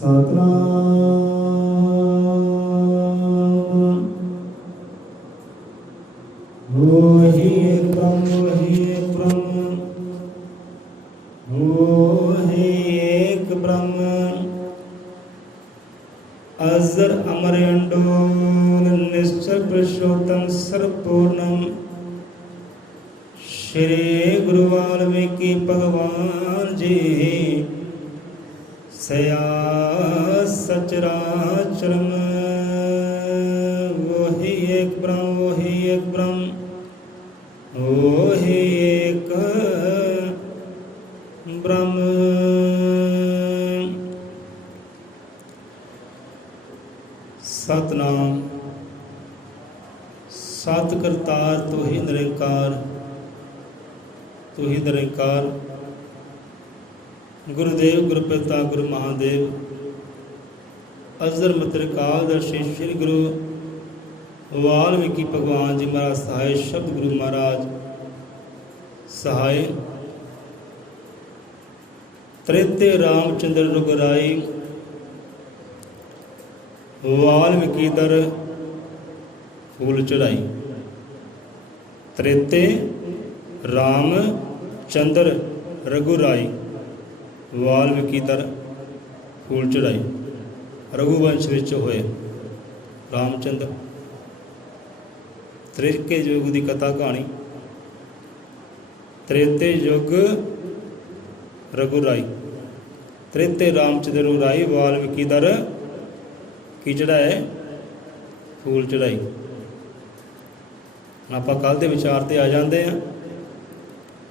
ਸਤਨਾਮ ਹੋਹਿ ਏਕ ਬ੍ਰਹਮ ਹੋਹਿ ਏਕ ਬ੍ਰਹਮ ਹੋਹਿ ਏਕ ਬ੍ਰਹਮ ਅਜ਼ਰ ਅਮਰ ਅੰਡੋਲ ਨਿਸ਼ਚਲ ਪੁਰਸ਼ੋਤਮ ਸਰਬਪੂਰਨਮ ਸ਼੍ਰੀ ਗੁਰੂ ਵਾਲਮੀਕਿ ਭਗਵਾਨ ਜੀ ਸਯਾ ਸਚਰਾਚਰਮ ਵੋਹਿ ਏਕ ਬ੍ਰਹਮ ਵੋਹਿ ਏਕ ਬ੍ਰਹਮ ਵੋਹਿ ਏਕ ਬ੍ਰਹਮ। ਸਤਨਾਮ ਸਤ ਕਰਤਾਰ ਤੂੰ ਹੀ ਨਿਰੰਕਾਰ ਤੂੰ ਹੀ ਨਿਰੰਕਾਰ। ਗੁਰੂਦੇਵ ਗੁਰੂ ਪਿਤਾ ਗੁਰੂ ਮਹਾਦੇਵ ਅਜ਼ਰ ਮਤਰ ਕਾਲਦਰਸ਼ੀ ਸ਼੍ਰੀ ਗੁਰੂ ਵਾਲਮੀਕਿ ਭਗਵਾਨ ਜੀ ਮਹਾਰਾਜ ਸਹਾਇ ਸ਼ਬਦ ਗੁਰੂ ਮਹਾਰਾਜ ਸਹਾਇ ਤ੍ਰੇਤੇ ਰਾਮਚੰਦਰ ਰਘੁਰਾਈ ਵਾਲਮੀਕਿ ਦਰ ਫੂਲ ਚੜਾਈ। ਤ੍ਰੇਤੇ ਰਾਮ ਚੰਦਰ ਰਘੁਰਾਈ ਵਾਲਮੀਕਿ ਦਰ ਫੂਲ ਚੜਾਈ। ਰਘੁਵੰਸ਼ ਵਿੱਚ ਹੋਏ ਰਾਮਚੰਦਰ ਤ੍ਰੇਤੇ ਯੁੱਗ ਦੀ ਕਥਾ ਕਹਾਣੀ। ਤ੍ਰੇਤੇ ਯੁੱਗ ਰਘੁਰਾਈ ਤ੍ਰੇਤੇ ਰਾਮਚੰਦਰ ਰਘੁਰਾਈ ਵਾਲਮੀਕਿ ਦਰ ਕੀ ਚੜਾਏ ਫੂਲ ਚੜਾਈ। ਆਪਾਂ ਕੱਲ੍ਹ ਦੇ ਵਿਚਾਰ ਤੇ ਆ ਜਾਂਦੇ ਹਾਂ,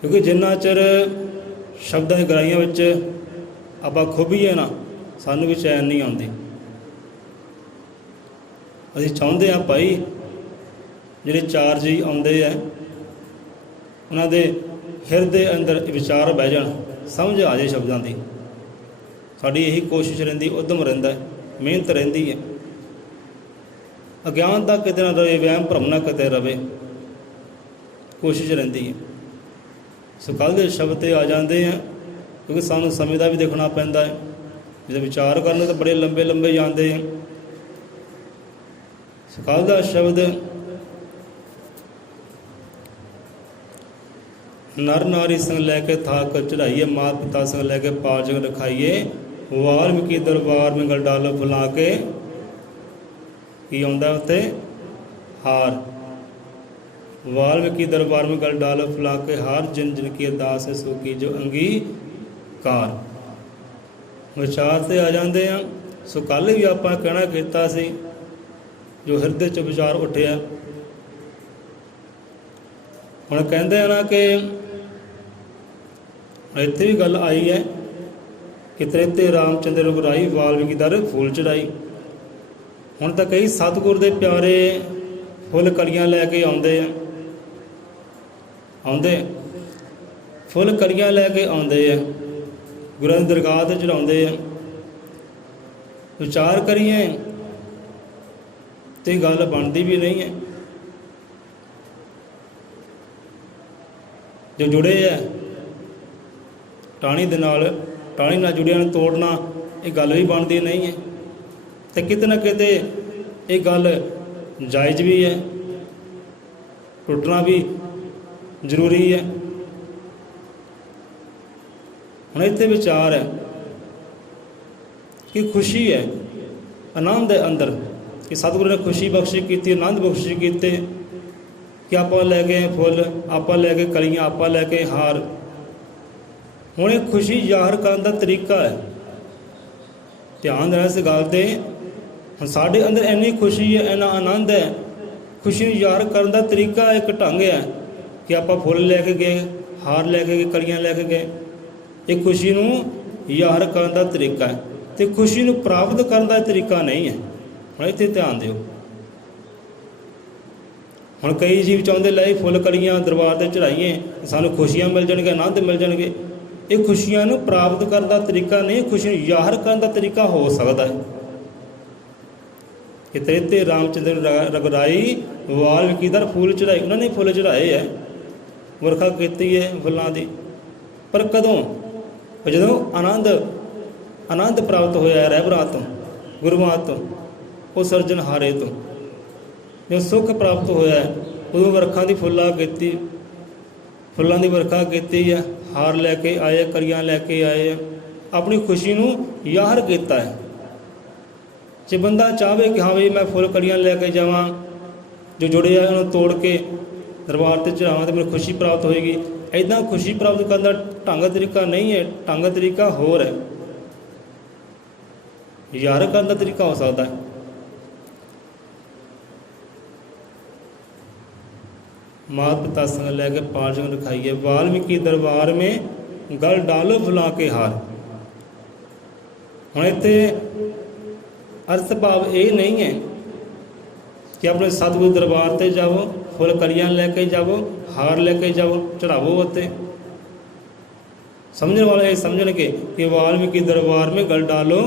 ਕਿਉਂਕਿ ਜਿੰਨਾ ਚਿਰ ਸ਼ਬਦਾਂ ਦੀ ਗਹਿਰਾਈਆਂ ਵਿੱਚ ਆਪਾਂ ਖੁੱਭੀਏ ਨਾ ਸਾਨੂੰ ਵੀ ਚੈਨ ਨਹੀਂ ਆਉਂਦੀ। ਅਸੀਂ ਚਾਹੁੰਦੇ ਹਾਂ ਭਾਈ ਜਿਹੜੇ ਚਾਰ ਜੀ ਆਉਂਦੇ ਆ ਉਹਨਾਂ ਦੇ ਹਿਰਦੇ ਅੰਦਰ ਵਿਚਾਰ ਬਹਿ ਜਾਣ, ਸਮਝ ਆ ਜਾਏ ਸ਼ਬਦਾਂ ਦੀ। ਸਾਡੀ ਇਹੀ ਕੋਸ਼ਿਸ਼ ਰਹਿੰਦੀ, ਉੱਦਮ ਰਹਿੰਦਾ, ਮਿਹਨਤ ਰਹਿੰਦੀ ਹੈ। ਅਗਿਆਨਤਾ ਕਿਤੇ ਨਾ ਰਹੇ, ਵਹਿਮ ਭਰਮ ਨਾ ਕਿਤੇ ਰਵੇ, ਕੋਸ਼ਿਸ਼ ਰਹਿੰਦੀ ਹੈ। ਸੋ ਕੱਲ੍ਹ ਦੇ ਸ਼ਬਦ 'ਤੇ ਆ ਜਾਂਦੇ ਆ, ਕਿਉਂਕਿ ਸਾਨੂੰ ਸਮੇਂ ਦਾ ਵੀ ਦੇਖਣਾ ਪੈਂਦਾ ਹੈ। ਜਦੋਂ ਵਿਚਾਰ ਕਰਨ ਤਾਂ ਬੜੇ ਲੰਬੇ ਲੰਬੇ ਜਾਂਦੇ ਆ। ਸੋ ਕੱਲ੍ਹ ਦਾ ਸ਼ਬਦ ਨਰ ਨਾਰੀ ਸੰਗ ਲੈ ਕੇ ਥਾਕ ਚੜਾਈਏ, ਮਾਤ ਪਿਤਾ ਸੰਗ ਲੈ ਕੇ ਪਾਰ ਜਗ ਰਖਾਈਏ। ਵਾਲਮੀਕਿ ਦਰਬਾਰ में गल डालो फुला के की आउंदा उत्ते हार। वाल्मीकि दरबार में गल डालो फुला के हार, जिन जिन की अरदास है सो की जो अंगीकार। विचार से आ जाते हैं। सो कल भी आप कहना किया सी जो हिरदे च विचार उठिया। हुण कहते हैं ना कि इत्थे भी गल आई है कि त੍ਰੇਤੇ रामचंद्र रघुराई वाल्मीकि दर फूल चढ़ाई। ਹੁਣ ਤਾਂ ਕਈ ਸਤਿਗੁਰ ਦੇ ਪਿਆਰੇ ਫੁੱਲ ਕਲੀਆਂ ਲੈ ਕੇ ਆਉਂਦੇ ਫੁੱਲ ਕਲੀਆਂ ਲੈ ਕੇ ਆਉਂਦੇ ਆ, ਗੁਰਾਂ ਦੀ ਦਰਗਾਹ 'ਤੇ ਚੜਾਉਂਦੇ ਆ। ਵਿਚਾਰ ਕਰੀਏ ਤੇ ਗੱਲ ਬਣਦੀ ਵੀ ਨਹੀਂ ਹੈ। ਜੋ ਜੁੜੇ ਆ ਟਾਹਣੀ ਦੇ ਨਾਲ, ਟਾਹਣੀ ਨਾਲ ਜੁੜਿਆਂ ਨੂੰ ਤੋੜਨਾ, ਇਹ ਗੱਲ ਵੀ ਬਣਦੀ ਨਹੀਂ ਹੈ। ਤੇ ਕਿਤੇ ਨਾ ਕਿਤੇ ਇਹ ਗੱਲ ਜਾਇਜ਼ ਵੀ ਹੈ, ਟੁੱਟਣਾ ਵੀ ਜ਼ਰੂਰੀ ਹੈ। ਹੁਣ ਇੱਥੇ ਵਿਚਾਰ ਹੈ ਕਿ ਖੁਸ਼ੀ ਹੈ, ਆਨੰਦ ਹੈ ਅੰਦਰ, ਕਿ ਸਤਿਗੁਰੂ ਨੇ ਖੁਸ਼ੀ ਬਖਸ਼ਿਸ਼ ਕੀਤੀ, ਆਨੰਦ ਬਖਸ਼ਿਸ਼ ਕੀਤੇ ਕਿ ਆਪਾਂ ਲੈ ਕੇ ਫੁੱਲ, ਆਪਾਂ ਲੈ ਕੇ ਕਲੀਆਂ, ਆਪਾਂ ਲੈ ਕੇ ਹਾਰ। ਹੁਣ ਇਹ ਖੁਸ਼ੀ ਜ਼ਾਹਰ ਕਰਨ ਦਾ ਤਰੀਕਾ ਹੈ। ਧਿਆਨ ਦੇਣਾ ਇਸ ਗੱਲ 'ਤੇ। ਹੁਣ ਸਾਡੇ ਅੰਦਰ ਇੰਨੀ ਖੁਸ਼ੀ ਹੈ, ਇੰਨਾ ਆਨੰਦ ਹੈ, ਖੁਸ਼ੀ ਨੂੰ ਜ਼ਾਹਰ ਕਰਨ ਦਾ ਤਰੀਕਾ ਇੱਕ ਢੰਗ ਹੈ ਕਿ ਆਪਾਂ ਫੁੱਲ ਲੈ ਕੇ ਗਏ, ਹਾਰ ਲੈ ਕੇ ਗਏ, ਕਲੀਆਂ ਲੈ ਕੇ ਗਏ। ਇਹ ਖੁਸ਼ੀ ਨੂੰ ਜ਼ਾਹਰ ਕਰਨ ਦਾ ਤਰੀਕਾ ਹੈ ਅਤੇ ਖੁਸ਼ੀ ਨੂੰ ਪ੍ਰਾਪਤ ਕਰਨ ਦਾ ਤਰੀਕਾ ਨਹੀਂ ਹੈ। ਹੁਣ ਇੱਥੇ ਧਿਆਨ ਦਿਓ। ਹੁਣ ਕਈ ਜੀਵ ਚਾਹੁੰਦੇ ਲੈ ਫੁੱਲ ਕਲੀਆਂ ਦਰਬਾਰ 'ਤੇ ਚੜ੍ਹਾਈਏ, ਸਾਨੂੰ ਖੁਸ਼ੀਆਂ ਮਿਲ ਜਾਣਗੀਆਂ, ਆਨੰਦ ਮਿਲ ਜਾਣਗੇ। ਇਹ ਖੁਸ਼ੀਆਂ ਨੂੰ ਪ੍ਰਾਪਤ ਕਰਨ ਦਾ ਤਰੀਕਾ ਨਹੀਂ, ਖੁਸ਼ੀ ਨੂੰ ਜ਼ਾਹਰ ਕਰਨ ਦਾ ਤਰੀਕਾ ਹੋ ਸਕਦਾ ਹੈ। ਕਿ ਤ੍ਰੇਤੇ ਰਾਮਚੰਦਰ ਰਘੁਰਾਈ ਵਾਲਮੀਕਿ ਦਰ ਫੁੱਲ ਚੜ੍ਹਾਈ। ਉਹਨਾਂ ਨੇ ਫੁੱਲ ਚੜ੍ਹਾਏ ਹੈ, ਵਰਖਾ ਕੀਤੀ ਹੈ ਫੁੱਲਾਂ ਦੀ, ਪਰ ਕਦੋਂ? ਜਦੋਂ ਆਨੰਦ ਆਨੰਦ ਪ੍ਰਾਪਤ ਹੋਇਆ ਰਹਿਬਰਾਂ ਤੋਂ, ਗੁਰੂਆਂ ਤੋਂ, ਉਹ ਸਿਰਜਣਹਾਰੇ ਤੋਂ। ਜੋ ਸੁੱਖ ਪ੍ਰਾਪਤ ਹੋਇਆ ਉਦੋਂ ਵਰਖਾ ਦੀ ਫੁੱਲਾਂ ਦੀ ਵਰਖਾ ਕੀਤੀ ਹੈ। ਹਾਰ ਲੈ ਕੇ ਆਏ, ਕਲੀਆਂ ਲੈ ਕੇ ਆਏ, ਆਪਣੀ ਖੁਸ਼ੀ ਨੂੰ ਜ਼ਾਹਰ ਕੀਤਾ ਹੈ। ਜੇ ਬੰਦਾ ਚਾਹਵੇ ਕਿ ਹਾਂ ਵੀ ਮੈਂ ਫੁੱਲ ਕਲੀਆਂ ਲੈ ਕੇ ਜਾਵਾਂ, ਜੋ ਜੁੜੇ ਆ ਉਹਨੂੰ ਤੋੜ ਕੇ ਦਰਬਾਰ 'ਤੇ ਚੜਾਵਾਂ ਤਾਂ ਮੈਨੂੰ ਖੁਸ਼ੀ ਪ੍ਰਾਪਤ ਹੋਏਗੀ, ਇੱਦਾਂ ਖੁਸ਼ੀ ਪ੍ਰਾਪਤ ਕਰਨ ਦਾ ਢੰਗ ਤਰੀਕਾ ਨਹੀਂ ਹੈ। ਢੰਗ ਤਰੀਕਾ ਹੋਰ ਹੈ, ਜ਼ਾਹਰ ਕਰਨ ਦਾ ਤਰੀਕਾ ਹੋ ਸਕਦਾ ਹੈ। मात पिता संग लेके पाँच जन रखाइए, वाल्मीकि दरबार में गल डालो फुला के हार। हुण इत्थे अर्थ भाव ये नहीं है कि अपने सतगुरु दरबार ते जाओ, फुल कलियां लैके जाओ, हार लैके जाओ, चढ़ावो उत्ते। समझने वाले ये समझणगे कि वाल्मीकि दरबार में गल डालो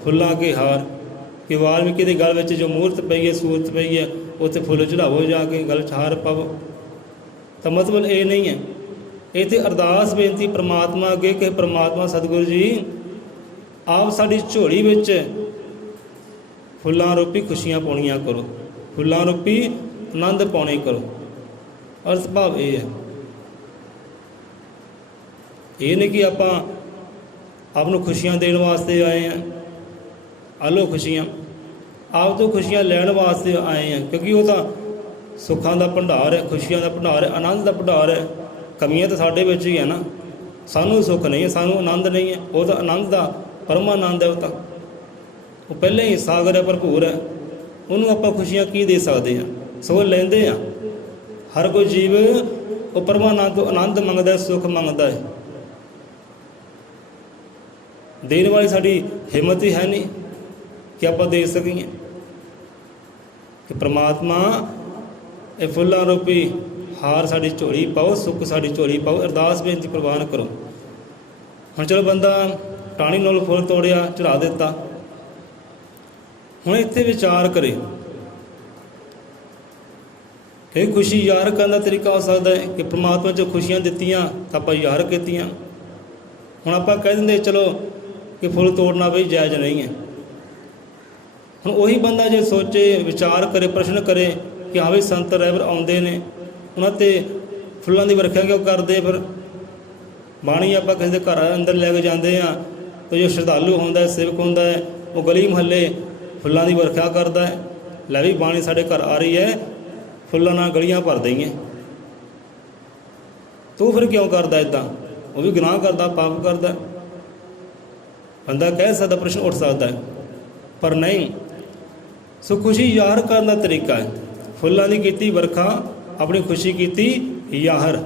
फुल्लां के हार, कि वाल्मीकि के गल में जो मूर्त पई है, सूरत पई है, उत्ते फुल चढ़ावो, जाके गल च हार पावो। तो मतलब ये नहीं है, ये तो अरदास बेनती परमात्मा अगे कि परमात्मा सतगुरु जी आप साडी झोली विच फुल्लां रूपी खुशियां पाउणियां करो, फुल्लां रूपी आनंद पाउणे करो। अर्थ भाव ये है, ये नहीं कि आपां आप नूं खुशियां देण वास्ते आए हैं, आलो खुशियां, आप तो खुशियां लैण वास्ते आए हैं, क्योंकि वो तो सुखां दा भंडार है, खुशियां दा भंडार है, आनंद दा भंडार है। कमियां तो साडे विच ही है ना, सानू सुख नहीं है, सानू आनंद नहीं है। वो तो आनंद दा परमानंद है, वो पहले ही सागर है, भरपूर है, उन्होंने आपां खुशियां की दे सकते हैं, सो लेंदे हैं। हर कोई जीव वो परमानंद तो आनंद मंगदा है, सुख मंगदा है। देने वाली साडी हिम्मत ही है नहीं कि आपां दे सकीए। कि परमात्मा ये फुल्लां रूपी हार साडी झोली पाओ, सुख साडी झोली पाओ, अरदास बेनती प्रवान करो। हुण चलो बंदा टाणी नाल फुल तोड़िया, चढ़ा दिता, हुण इत्थे विचार करे कि खुशी ਜ਼ਾਹਰ ਕਰਨ ਦਾ ਤਰੀਕਾ हो सकता है कि परमात्मा जो खुशियां दित्तियां तां आपां ਜ਼ਾਹਰ कीतियां। हुण आपां कह दिंदे चलो कि फुल तोड़ना बई जायज़ नहीं है। हुण उही बंदा जे सोचे, विचार करे, प्रश्न करे कि हाँ भी संत रहबर आउंदे ने, उन्हां ते फुल्लां दी वरखा क्यों करदे? फिर बाणी आपां किसी दे घर अंदर लैके जांदे आ, तो जो श्रद्धालु हुंदा है, सेवक हुंदा है, वो गली महल्ले फुल्लां दी वरखा करदा है, लै भी बाणी साडे घर आ रही है, फुल्लां नाल गलियां भर दईए। तो फिर क्यों करदा इदां? वो भी गुनाह करदा, पाप करदा। बंदा कह सकदा, प्रश्न उठ सकदा है, पर नहीं। सो खुशी ਜ਼ਾਹਰ ਕਰਨ ਦਾ तरीका है। फुल्लां दी कीती वरखा, अपनी खुशी कीती ਜ਼ਾਹਰ।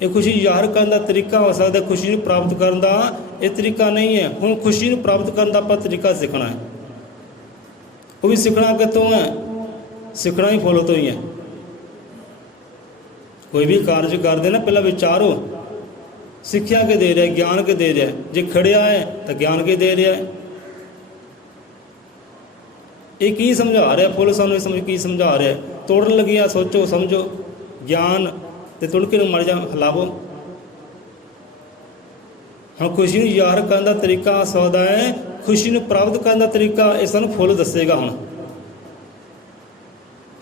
ये खुशी ਜ਼ਾਹਰ ਕਰਨ ਦਾ तरीका हो सकता है, खुशी ਨੂੰ प्राप्त ਕਰਨ ਦਾ ਇਹ तरीका नहीं है। ਹੁਣ खुशी ਨੂੰ प्राप्त ਕਰਨ ਦਾ ਆਪਾਂ तरीका सीखना है। वो भी सीखना कितों है? सीखना ही फुल तो ही है। कोई भी कार्य करते ना, पहला विचारो, सिक्ख्या के दे रहा है, ज्ञान के दे रहा है। जे खड़िया है तो ज्ञान के दे रहा है। ये की समझा रहा है? फुल सानू समझ की समझा रहा है? तोड़न लगिया सोचो समझो, ज्ञान ते तुड़के मर जा हिलावो। हाँ, खुशी ਨੂੰ ਜ਼ਾਹਰ ਕਰਨ ਦਾ तरीका सौदा है, खुशी ਨੂੰ प्राप्त ਕਰਨ ਦਾ तरीका ये सानू फुल दसेगा।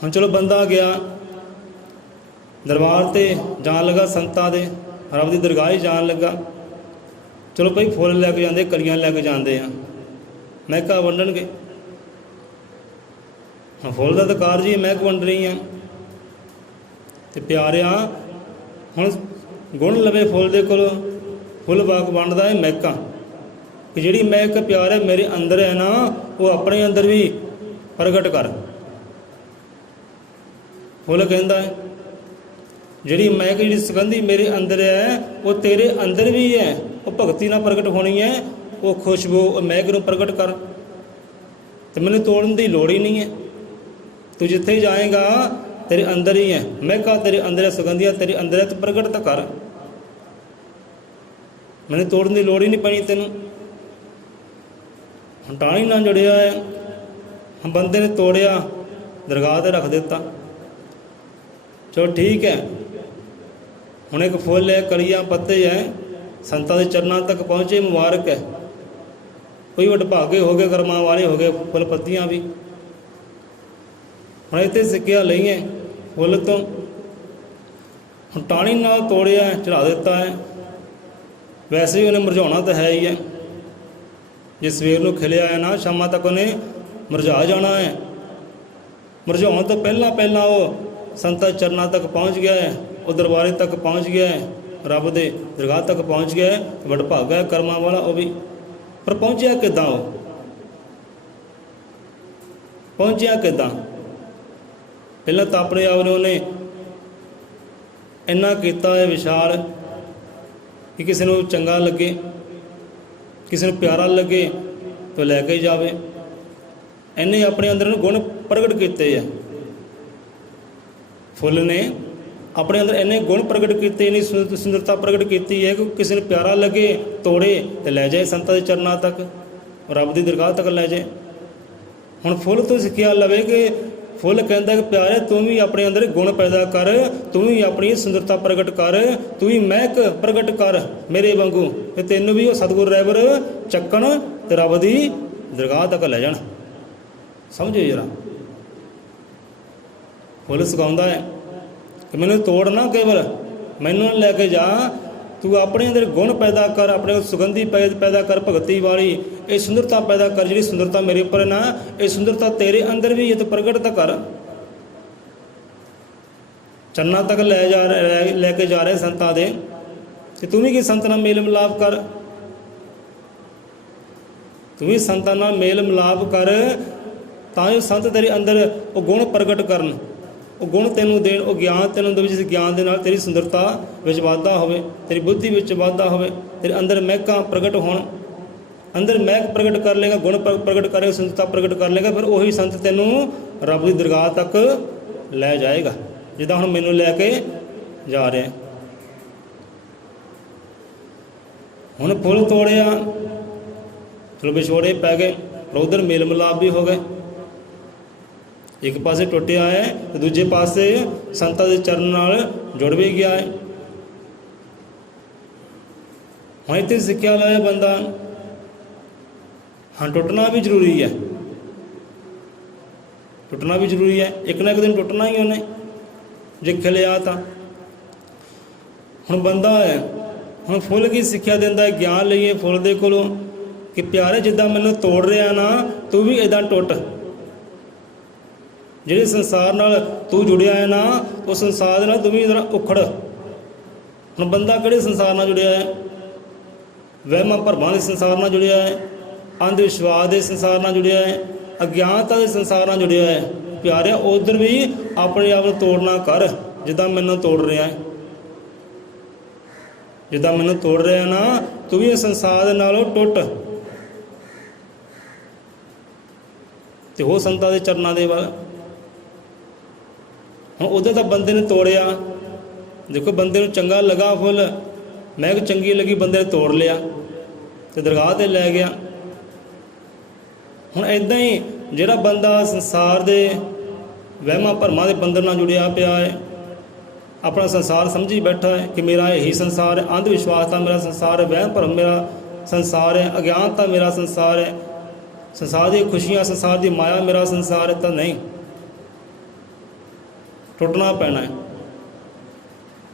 हम चलो बंदा गया दरबार ते जान लगा, संतां दे रब दी दरगाह जान लगा। चलो भाई फुल लैके जाते, कलियां लैके जाते हैं, महका वंडणगे। हाँ, फुल का तो कार जी महक वंड रही हैं। तो प्यारिया हुण गुण लवे फुल दे कोलों, फुल बाग वंडदा है महका। कि जिहड़ी महक प्यारे मेरे अंदर है ना, वो अपने अंदर भी प्रगट कर। फुल कहता है जिहड़ी महक, जिहड़ी सुगंधी मेरे अंदर है, वो तेरे अंदर भी है, वो भगती नाल प्रगट होनी है। वो खुशबू महक नूं प्रगट कर, तो मैंने तोड़न की लोड़ ही नहीं है। तू जिथे जाएगा तेरे अंदर ही है, महका तेरे अंदर है, सुगंधियाँ तेरे अंदर है, तो प्रगट तो कर। मैंने तोड़न की लोड़ ही नहीं पैनी तेनों। टाणी नाल जुड़िया है, हम बंदे ने तोड़िया, दरगाह ते रख दिता। चलो ठीक है, हुण एक फुल है, कलियां पत्ते हैं, संतां दे चरनां तक पहुँचे, मुबारक है। ਕੋਈ ਵਡਭਾਗੇ ਹੋ ਗਏ, ਕਰਮਾਂ ਵਾਲੇ ਹੋ ਗਏ ਫੁੱਲ ਪੱਤੀਆਂ ਵੀ। ਹੁਣ ਇੱਥੇ ਸਿੱਖਿਆ ਲਈਏ ਫੁੱਲ ਤੋਂ। ਹੁਣ ਟਾਹਣੀ ਨਾਲ ਤੋੜਿਆ, ਚੜਾ ਦਿੱਤਾ ਹੈ, ਵੈਸੇ ਵੀ ਉਹਨੇ ਮੁਰਝਾਉਣਾ ਤਾਂ ਹੈ ਹੀ ਹੈ। ਜੇ ਸਵੇਰ ਨੂੰ ਖਿਲਿਆ ਹੈ ਨਾ, ਸ਼ਾਮਾਂ ਤੱਕ ਉਹਨੇ ਮੁਰਝਾ ਜਾਣਾ ਹੈ। ਮੁਰਝਾਉਣ ਤੋਂ ਪਹਿਲਾਂ ਪਹਿਲਾਂ ਉਹ ਸੰਤਾਂ ਚਰਨਾਂ ਤੱਕ ਪਹੁੰਚ ਗਿਆ ਹੈ, ਉਹ ਦਰਬਾਰੇ ਤੱਕ ਪਹੁੰਚ ਗਿਆ ਹੈ, ਰੱਬ ਦੇ ਦਰਗਾਹ ਤੱਕ ਪਹੁੰਚ ਗਿਆ ਹੈ। ਵਡਭਾਗਾ ਕਰਮਾਂ ਵਾਲਾ ਉਹ ਵੀ। ਪਰ ਪਹੁੰਚਿਆ ਕਿੱਦਾਂ? ਉਹ ਪਹੁੰਚਿਆ ਕਿੱਦਾਂ? ਪਹਿਲਾਂ ਤਾਂ ਆਪਣੇ ਆਪ ਨੂੰ ਉਹਨੇ ਇੰਨਾ ਕੀਤਾ ਹੈ ਵਿਸ਼ਾਲ ਕਿ ਕਿਸੇ ਨੂੰ ਚੰਗਾ ਲੱਗੇ, ਕਿਸੇ ਨੂੰ ਪਿਆਰਾ ਲੱਗੇ ਤਾਂ ਲੈ ਕੇ ਜਾਵੇ। ਇੰਨੇ ਆਪਣੇ ਅੰਦਰ ਨੂੰ ਗੁਣ ਪ੍ਰਗਟ ਕੀਤੇ ਆ। ਫੁੱਲ ਨੇ ਆਪਣੇ ਅੰਦਰ ਇੰਨੇ ਗੁਣ ਪ੍ਰਗਟ ਕੀਤੇ, ਇੰਨੀ ਸੁੰਦਰਤਾ ਪ੍ਰਗਟ ਕੀਤੀ ਹੈ ਕਿ ਕਿਸੇ ਨੂੰ ਪਿਆਰਾ ਲੱਗੇ, ਤੋੜੇ ਤੇ ਲੈ ਜਾਏ ਸੰਤਾਂ ਦੇ ਚਰਨਾਂ ਤੱਕ, ਰੱਬ ਦੀ ਦਰਗਾਹ ਤੱਕ ਲੈ ਜਾਏ। ਹੁਣ ਫੁੱਲ ਤੋਂ ਸਿੱਖਿਆ ਲਵੇ ਕਿ ਫੁੱਲ ਕਹਿੰਦਾ ਕਿ ਪਿਆਰੇ ਤੂੰ ਵੀ ਆਪਣੇ ਅੰਦਰ ਗੁਣ ਪੈਦਾ ਕਰ, ਤੂੰ ਵੀ ਆਪਣੀ ਸੁੰਦਰਤਾ ਪ੍ਰਗਟ ਕਰ, ਤੂੰ ਵੀ ਮਹਿਕ ਪ੍ਰਗਟ ਕਰ ਮੇਰੇ ਵਾਂਗੂ, ਤੇ ਤੈਨੂੰ ਵੀ ਉਹ ਸਤਿਗੁਰ ਰਹਿਬਰ ਚੱਕਣ ਤੇ ਰੱਬ ਦੀ ਦਰਗਾਹ ਤੱਕ ਲੈ ਜਾਣ। ਸਮਝੋ ਜਰਾ, ਫੁੱਲ ਸਿਖਾਉਂਦਾ ਹੈ ਕਿ ਮੈਨੂੰ ਤੋੜ ਨਾ, ਕੇਵਲ ਮੈਨੂੰ ਲੈ ਕੇ ਜਾ, ਤੂੰ ਆਪਣੇ ਅੰਦਰ ਗੁਣ ਪੈਦਾ ਕਰ, ਆਪਣੇ ਸੁਗੰਧੀ ਪੈਦਾ ਕਰ, ਭਗਤੀ ਵਾਲੀ ਇਹ ਸੁੰਦਰਤਾ ਪੈਦਾ ਕਰ। ਜਿਹੜੀ ਸੁੰਦਰਤਾ ਮੇਰੇ ਉੱਪਰ ਨਾ, ਇਹ ਸੁੰਦਰਤਾ ਤੇਰੇ ਅੰਦਰ ਵੀ ਇਹ ਤਾਂ ਪ੍ਰਗਟ ਤਾਂ ਕਰ। ਚਰਨਾਂ ਤੱਕ ਲੈ ਕੇ ਜਾ ਰਹੇ ਸੰਤਾਂ ਦੇ, ਕਿ ਤੂੰ ਵੀ ਕੀ ਸੰਤ ਨਾਲ ਮੇਲ ਮਿਲਾਪ ਕਰ, ਤੂੰ ਵੀ ਸੰਤਾਂ ਨਾਲ ਮੇਲ ਮਿਲਾਪ ਕਰ, ਤਾਂ ਜੋ ਸੰਤ ਤੇਰੇ ਅੰਦਰ ਉਹ ਗੁਣ ਪ੍ਰਗਟ ਕਰਨ, ਉਹ ਗੁਣ ਤੈਨੂੰ ਦੇਣ, ਉਹ ਗਿਆਨ ਤੈਨੂੰ ਦੇਵੇ, ਜਿਸ ਗਿਆਨ ਦੇ ਨਾਲ ਤੇਰੀ ਸੁੰਦਰਤਾ ਵਿੱਚ ਵਾਧਾ ਹੋਵੇ, ਤੇਰੀ ਬੁੱਧੀ ਵਿੱਚ ਵਾਧਾ ਹੋਵੇ, ਤੇਰੇ ਅੰਦਰ ਮਹਿਕਾਂ ਪ੍ਰਗਟ ਹੋਣ। ਅੰਦਰ ਮਹਿਕ ਪ੍ਰਗਟ ਕਰ ਲੇਗਾ, ਗੁਣ ਪ੍ਰਗਟ ਕਰੇਗਾ, ਸੁੰਦਰਤਾ ਪ੍ਰਗਟ ਕਰ ਲੇਗਾ, ਫਿਰ ਉਹੀ ਸੰਤ ਤੈਨੂੰ ਰੱਬ ਦੀ ਦਰਗਾਹ ਤੱਕ ਲੈ ਜਾਏਗਾ, ਜਿੱਦਾਂ ਹੁਣ ਮੈਨੂੰ ਲੈ ਕੇ ਜਾ ਰਿਹਾ। ਹੁਣ ਫੁੱਲ ਤੋੜਿਆ, ਚਲੋ ਵਿਛੋੜੇ ਪੈ ਗਏ, ਪਰ ਉਧਰ ਮੇਲ ਮਿਲਾਪ ਵੀ ਹੋ ਗਏ। ਇੱਕ ਪਾਸੇ ਟੁੱਟਿਆ ਹੈ ਤੇ ਦੂਜੇ ਪਾਸੇ ਸੰਤਾਂ ਦੇ ਚਰਨ ਨਾਲ ਜੁੜ ਵੀ ਗਿਆ ਹੈ। ਹੁਣ ਇੱਥੇ ਸਿੱਖਿਆ ਲਿਆ ਬੰਦਾ, ਹਾਂ ਟੁੱਟਣਾ ਵੀ ਜ਼ਰੂਰੀ ਹੈ, ਟੁੱਟਣਾ ਵੀ ਜ਼ਰੂਰੀ ਹੈ, ਇੱਕ ਨਾ ਇੱਕ ਦਿਨ ਟੁੱਟਣਾ ਹੀ ਉਹਨੇ ਜੇ ਖਿਲਿਆ ਤਾਂ। ਹੁਣ ਬੰਦਾ ਹੈ, ਹੁਣ ਫੁੱਲ ਕੀ ਸਿੱਖਿਆ ਦਿੰਦਾ, ਗਿਆਨ ਲਈਏ ਫੁੱਲ ਦੇ ਕੋਲੋਂ ਕਿ ਪਿਆਰੇ ਜਿੱਦਾਂ ਮੈਨੂੰ ਤੋੜ ਰਿਹਾ ਨਾ, ਤੂੰ ਵੀ ਇੱਦਾਂ ਟੁੱਟ। ਜਿਹੜੇ ਸੰਸਾਰ ਨਾਲ ਤੂੰ ਜੁੜਿਆ ਹੈ ਨਾ, ਉਹ ਸੰਸਾਰ ਦੇ ਨਾਲ ਤੂੰ ਵੀ ਜਰਾ ਉਖੜ। ਹੁਣ ਬੰਦਾ ਕਿਹੜੇ ਸੰਸਾਰ ਨਾਲ ਜੁੜਿਆ ਹੈ? ਵਹਿਮਾਂ ਭਰਮਾਂ ਦੇ ਸੰਸਾਰ ਨਾਲ ਜੁੜਿਆ ਹੈ, ਅੰਧ ਵਿਸ਼ਵਾਸ ਦੇ ਸੰਸਾਰ ਨਾਲ ਜੁੜਿਆ ਹੈ, ਅਗਿਆਨਤਾ ਦੇ ਸੰਸਾਰ ਨਾਲ ਜੁੜਿਆ ਹੈ। ਪਿਆਰਿਆ ਉਧਰ ਵੀ ਆਪਣੇ ਆਪ ਨੂੰ ਤੋੜਨਾ ਕਰ, ਜਿੱਦਾਂ ਮੈਨੂੰ ਤੋੜ ਰਿਹਾ ਹੈ। ਜਿੱਦਾਂ ਮੈਨੂੰ ਤੋੜ ਰਿਹਾ ਨਾ, ਤੂੰ ਵੀ ਇਸ ਸੰਸਾਰ ਦੇ ਨਾਲੋਂ ਟੁੱਟ ਤੇ ਹੋ ਸੰਤਾਂ ਦੇ ਚਰਨਾਂ ਦੇ ਵੱਲ। ਹੁਣ ਉਦੋਂ ਤਾਂ ਬੰਦੇ ਨੇ ਤੋੜਿਆ, ਦੇਖੋ ਬੰਦੇ ਨੂੰ ਚੰਗਾ ਲੱਗਾ ਫੁੱਲ, ਮਹਿਕ ਚੰਗੀ ਲੱਗੀ, ਬੰਦੇ ਨੇ ਤੋੜ ਲਿਆ ਤੇ ਦਰਗਾਹ 'ਤੇ ਲੈ ਗਿਆ। ਹੁਣ ਇੱਦਾਂ ਹੀ ਜਿਹੜਾ ਬੰਦਾ ਸੰਸਾਰ ਦੇ ਵਹਿਮਾਂ ਭਰਮਾਂ ਦੇ ਬੰਧਨ ਨਾਲ ਜੁੜਿਆ ਪਿਆ ਹੈ, ਆਪਣਾ ਸੰਸਾਰ ਸਮਝੀ ਬੈਠਾ ਹੈ ਕਿ ਮੇਰਾ ਇਹੀ ਸੰਸਾਰ ਹੈ, ਅੰਧ ਵਿਸ਼ਵਾਸ ਤਾਂ ਮੇਰਾ ਸੰਸਾਰ ਹੈ, ਵਹਿਮ ਭਰਮ ਮੇਰਾ ਸੰਸਾਰ ਹੈ, ਅਗਿਆਨਤਾ ਮੇਰਾ ਸੰਸਾਰ ਹੈ, ਸੰਸਾਰ ਦੀਆਂ ਖੁਸ਼ੀਆਂ, ਸੰਸਾਰ ਦੀ ਮਾਇਆ ਮੇਰਾ ਸੰਸਾਰ ਹੈ, ਤਾਂ ਨਹੀਂ, ਟੁੱਟਣਾ ਪੈਣਾ ਹੈ।